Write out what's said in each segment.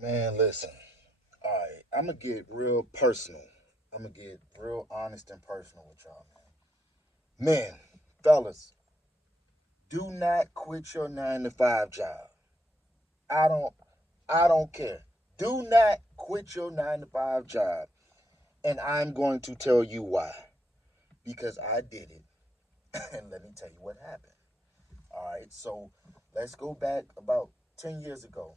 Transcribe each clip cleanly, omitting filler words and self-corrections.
Man, listen. All right, I'm gonna get real personal. I'm gonna get real honest and personal with y'all, man. Men, fellas, do not quit your 9 to 5 job. I don't. I don't care. Do not quit your 9 to 5 job, and I'm going to tell you why. Because I did it, and let me tell you what happened. All right, so let's go back about 10 years ago.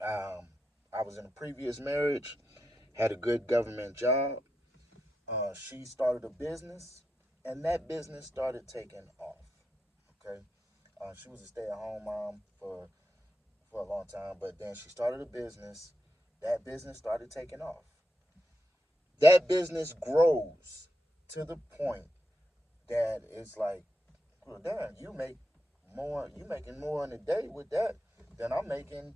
Um, I was in a previous marriage, had a good government job. She started a business, and that business started taking off. Okay, she was a stay-at-home mom for a long time, but then she started a business. That business started taking off. That business grows to the point that it's like, well, damn, you making more in a day with that than I'm making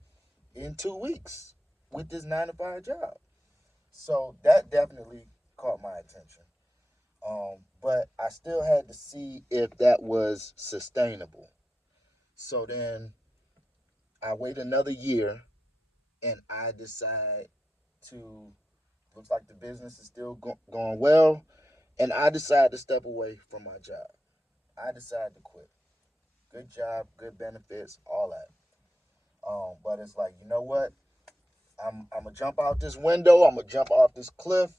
in 2 weeks with this 9 to 5 job. So that definitely caught my attention. But I still had to see if that was sustainable. So then I wait another year and I decide to, looks like the business is still going well, and I decide to step away from my job. I decide to quit. Good job, good benefits, all that. But it's like, you know what? I'm gonna jump out this window. I'm gonna jump off this cliff.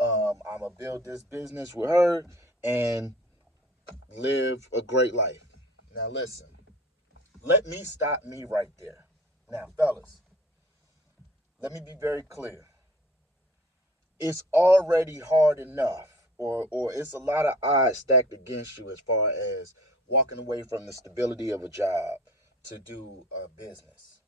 I'm gonna build this business with her and live a great life. Now listen, let me stop me right there. Now, fellas, let me be very clear. It's already hard enough, or it's a lot of odds stacked against you as far as walking away from the stability of a job to do a business.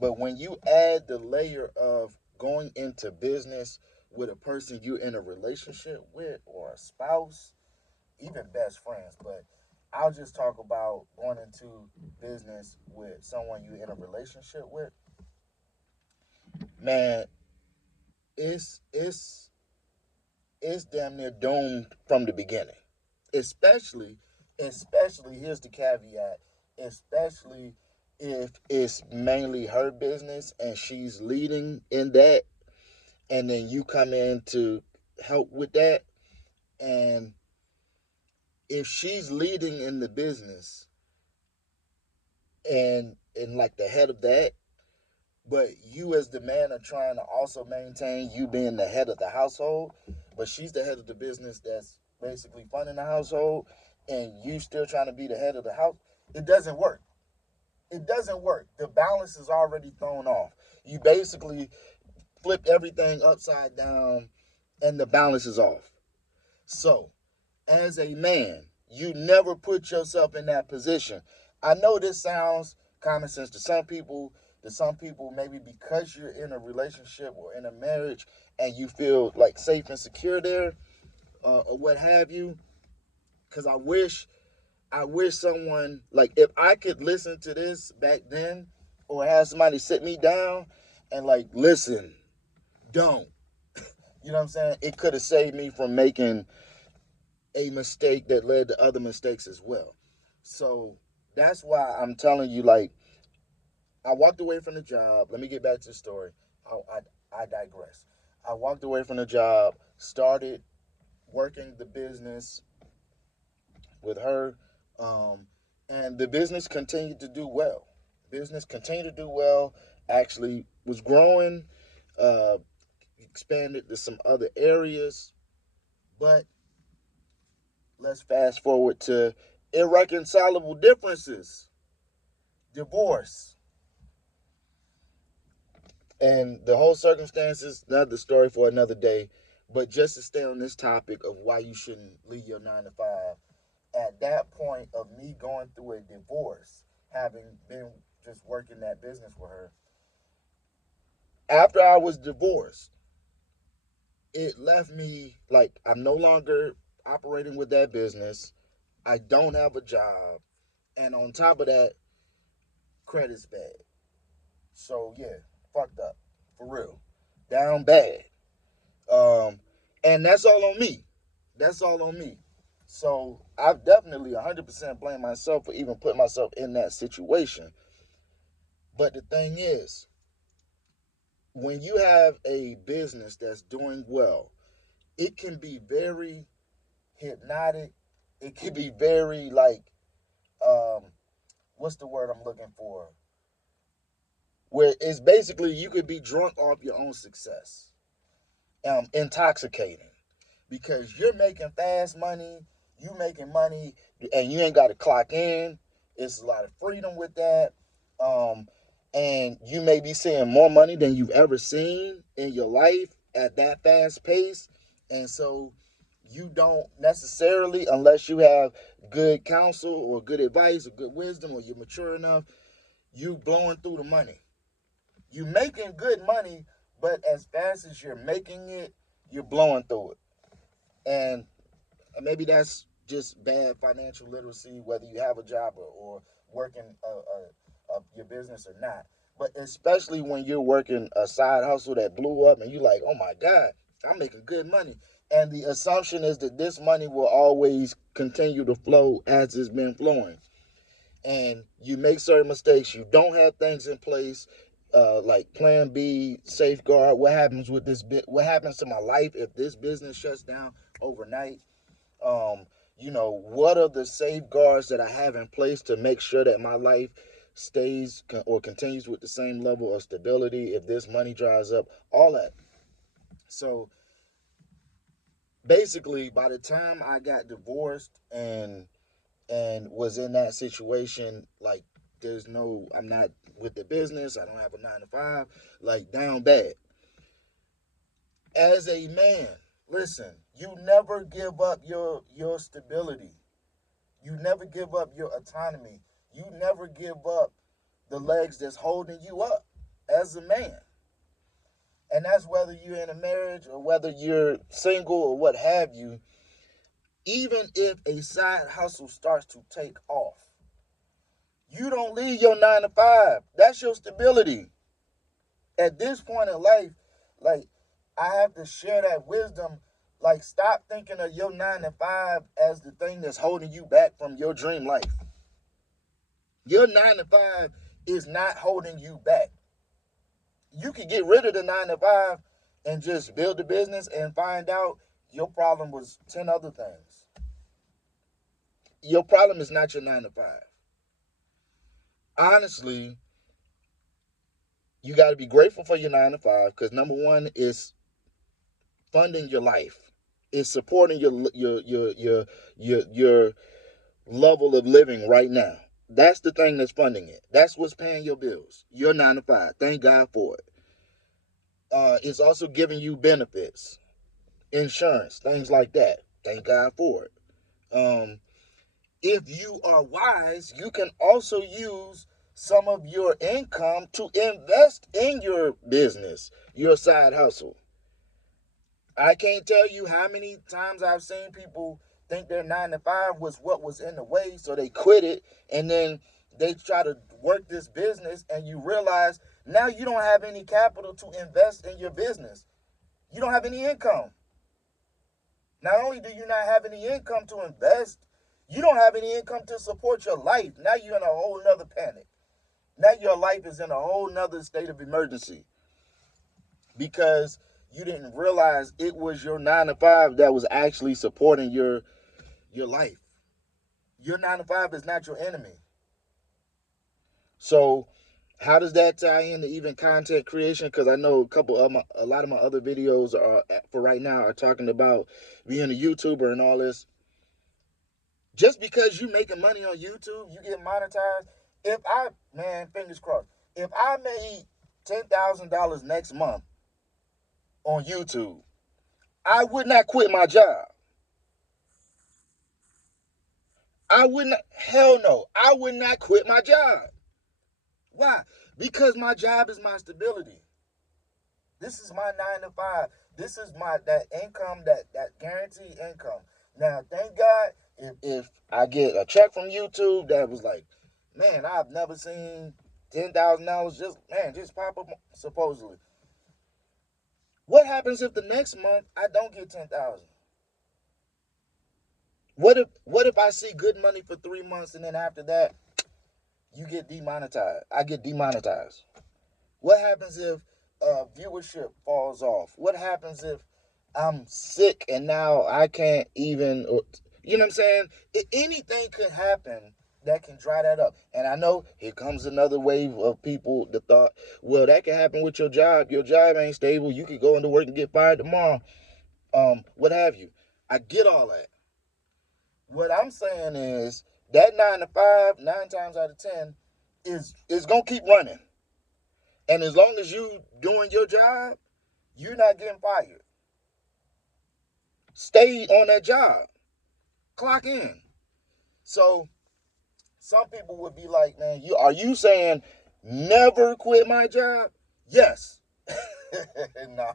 But when you add the layer of going into business with a person you're in a relationship with or a spouse, even best friends, but I'll just talk about going into business with someone you're in a relationship with. Man, it's it's damn near doomed from the beginning. Especially, especially here's the caveat, especially if it's mainly her business and she's leading in that, and then you come in to help with that. And if she's leading in the business and like the head of that, but you as the man are trying to also maintain you being the head of the household, but she's the head of the business that's basically funding the household, and you still trying to be the head of the house, it doesn't work. It doesn't work. The balance is already thrown off. You basically flip everything upside down and the balance is off. So, as a man, you never put yourself in that position. I know this sounds common sense to some people. To some people, maybe because you're in a relationship or in a marriage and you feel like safe and secure there, or what have you. Because I wish someone, like, if I could listen to this back then, or have somebody sit me down and like, listen, don't. You know what I'm saying? It could have saved me from making a mistake that led to other mistakes as well. So that's why I'm telling you, like, I walked away from the job. Let me get back to the story. I digress. I walked away from the job, started working the business with her, um, and the business continued to do well. Business continued to do well. Actually, was growing, uh, expanded to some other areas. But let's fast forward to irreconcilable differences, divorce, and the whole circumstances. Another story for another day. But just to stay on this topic of why you shouldn't leave your 9 to 5, at that point of me going through a divorce, having been just working that business with her, after I was divorced, it left me like I'm no longer operating with that business. I don't have a job. And on top of that, credit's bad. So yeah, fucked up. For real. Down bad. Um, and that's all on me. That's all on me. So I've definitely 100% blamed myself for even putting myself in that situation. But the thing is, when you have a business that's doing well, it can be very hypnotic. It can be very like, um, what's the word I'm looking for? Where it's basically you could be drunk off your own success, intoxicating, because you're making fast money, you making money, and you ain't got to clock in. It's a lot of freedom with that. Um, and you may be seeing more money than you've ever seen in your life at that fast pace. And so you don't necessarily, unless you have good counsel or good advice or good wisdom or you're mature enough, you blowing through the money. You making good money, but as fast as you're making it, you're blowing through it. And maybe that's just bad financial literacy, whether you have a job or working your business or not. But especially when you're working a side hustle that blew up and you're like, oh my God, I'm making good money. And the assumption is that this money will always continue to flow as it's been flowing. And you make certain mistakes. You don't have things in place, like Plan B, safeguard. What happens with this bit? What happens to my life if this business shuts down overnight? um, what are the safeguards that I have in place to make sure that my life stays or continues with the same level of stability if this money dries up, all that. So basically, by the time I got divorced and was in that situation, like, I'm not with the business, I don't have a 9 to 5, like, down bad. As a man, listen, you never give up your stability. You never give up your autonomy. You never give up the legs that's holding you up as a man. And that's whether you're in a marriage or whether you're single or what have you. Even if a side hustle starts to take off, you don't leave your 9 to 5. That's your stability. At this point in life, like, I have to share that wisdom. Like, stop thinking of your 9 to 5 as the thing that's holding you back from your dream life. Your 9 to 5 is not holding you back. You can get rid of the 9 to 5 and just build a business and find out your problem was 10 other things. Your problem is not your 9 to 5. Honestly, you got to be grateful for your 9 to 5, because number one is funding your life. It's supporting your level of living right now. That's the thing that's funding it. That's what's paying your bills. Your 9 to 5. Thank God for it. It's also giving you benefits, insurance, things like that. Thank God for it. If you are wise, you can also use some of your income to invest in your business, your side hustle. I can't tell you how many times I've seen people think their 9 to 5 was what was in the way, so they quit it, and then they try to work this business, and you realize now you don't have any capital to invest in your business. You don't have any income. Not only do you not have any income to invest, you don't have any income to support your life. Now you're in a whole nother panic. Now your life is in a whole nother state of emergency because you didn't realize it was your 9 to 5 that was actually supporting your life. Your 9 to 5 is not your enemy. So how does that tie into even content creation? Because I know a lot of my other videos are, for right now, are talking about being a YouTuber and all this. Just because you making money on YouTube, you get monetized. Fingers crossed, if I made $10,000 next month on YouTube, I would not quit my job. I would not, hell no, I would not quit my job. Why? Because my job is my stability. This is my 9 to 5. This is that income, that guaranteed income. Now, thank God, if I get a check from YouTube that was like, man, I've never seen $10,000 just pop up supposedly. What happens if the next month I don't get 10,000? What if I see good money for 3 months and then after that you get demonetized? I get demonetized. What happens if viewership falls off? What happens if I'm sick and now I can't even, you know what I'm saying? Anything could happen that can dry that up. And I know here comes another wave of people that thought, well, that can happen with your job. Your job ain't stable. You could go into work and get fired tomorrow. What have you. I get all that. What I'm saying is that 9 to 5, 9 times out of 10, is gonna keep running. And as long as you doing your job, you're not getting fired. Stay on that job. Clock in. So some people would be like, man, are you saying never quit my job? Yes. Nah.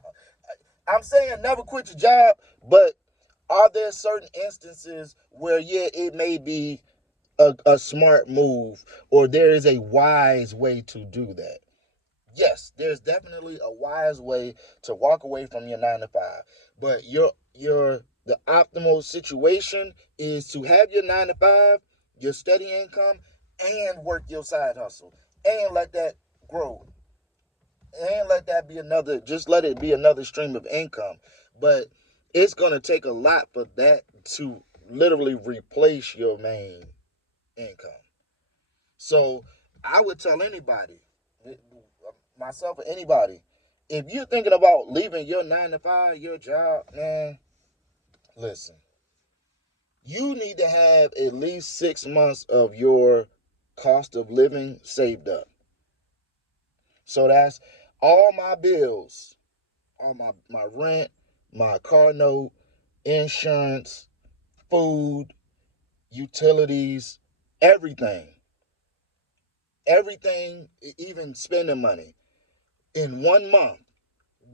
I'm saying never quit your job, but are there certain instances where, yeah, it may be a smart move, or there is a wise way to do that? Yes, there's definitely a wise way to walk away from your 9 to 5. But the optimal situation is to have your 9 to 5, your steady income, and work your side hustle. And let that grow. And let that be another, just let it be another stream of income. But it's gonna take a lot for that to literally replace your main income. So I would tell anybody, myself or anybody, if you're thinking about leaving your 9 to 5, your job, man, listen, you need to have at least 6 months of your cost of living saved up. So that's all my bills, all my rent, my car note, insurance, food, utilities, everything. Everything, even spending money. In 1 month,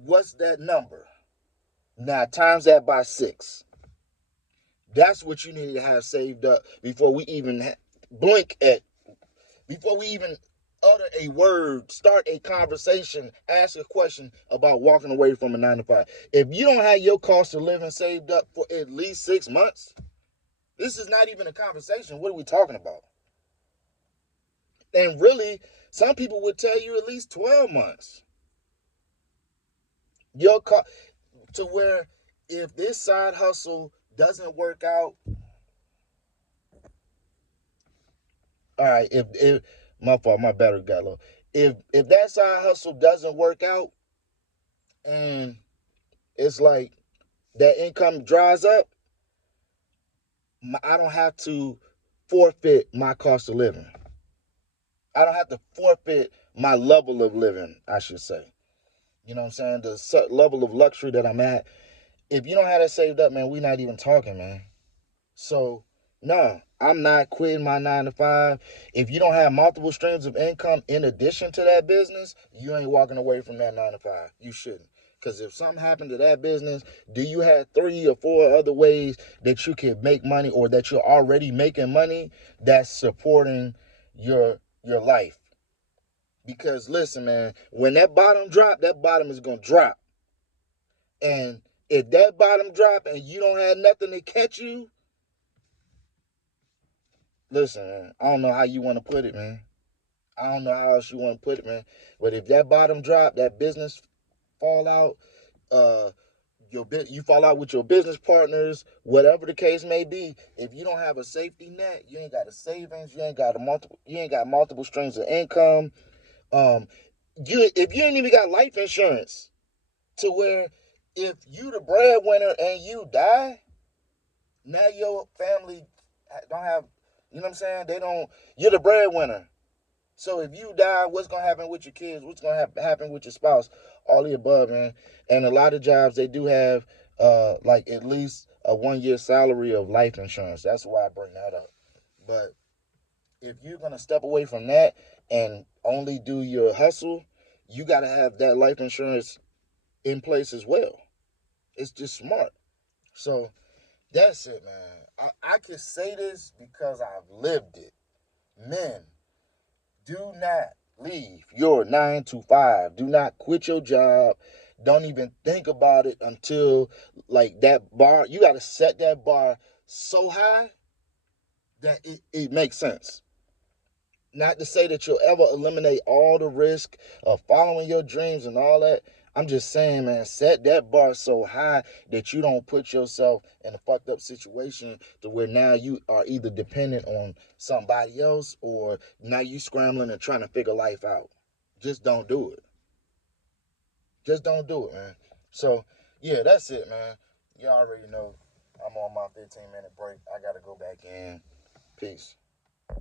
what's that number? Now, times that by 6. That's what you need to have saved up before we even blink at, before we even utter a word, start a conversation, ask a question about walking away from a 9 to 5. If you don't have your cost of living saved up for at least 6 months, this is not even a conversation. What are we talking about? And really, some people would tell you at least 12 months. Your cost, to where if this side hustle doesn't work out, all right, if my fault, my battery got low. If that side hustle doesn't work out, and it's like that income dries up, I don't have to forfeit my cost of living. I don't have to forfeit my level of living, I should say. You know what I'm saying? The level of luxury that I'm at. If you don't have that saved up, man, we're not even talking, man. So, no, I'm not quitting my 9 to 5. If you don't have multiple streams of income in addition to that business, you ain't walking away from that 9 to 5. You shouldn't. Because if something happened to that business, do you have 3 or 4 other ways that you can make money, or that you're already making money that's supporting your life? Because listen, man, when that bottom drop, that bottom is gonna drop. And if that bottom drop and you don't have nothing to catch you, listen, man, I don't know how you want to put it, man. I don't know how else you want to put it, man. But if that bottom drop, that business fall out, uh, you fall out with your business partners, whatever the case may be. If you don't have a safety net, you ain't got a savings, you ain't got multiple streams of income. Um, if you ain't even got life insurance, to where if you the breadwinner and you die, now your family don't have, you know what I'm saying? They don't. You're the breadwinner. So if you die, what's gonna happen with your kids? What's gonna happen with your spouse? All the above, man. And a lot of jobs, they do have like at least a 1 year salary of life insurance. That's why I bring that up. But if you're gonna step away from that and only do your hustle, you gotta have that life insurance in place as well. It's just smart. So that's it, man. I can say this because I've lived it. Men, do not leave your 9 to 5. Do not quit your job. Don't even think about it until, like, that bar. You got to set that bar so high that it makes sense. Not to say that you'll ever eliminate all the risk of following your dreams and all that. I'm just saying, man, set that bar so high that you don't put yourself in a fucked up situation to where now you are either dependent on somebody else or now you scrambling and trying to figure life out. Just don't do it. Just don't do it, man. So, yeah, that's it, man. You already know I'm on my 15-minute break. I got to go back in. Peace.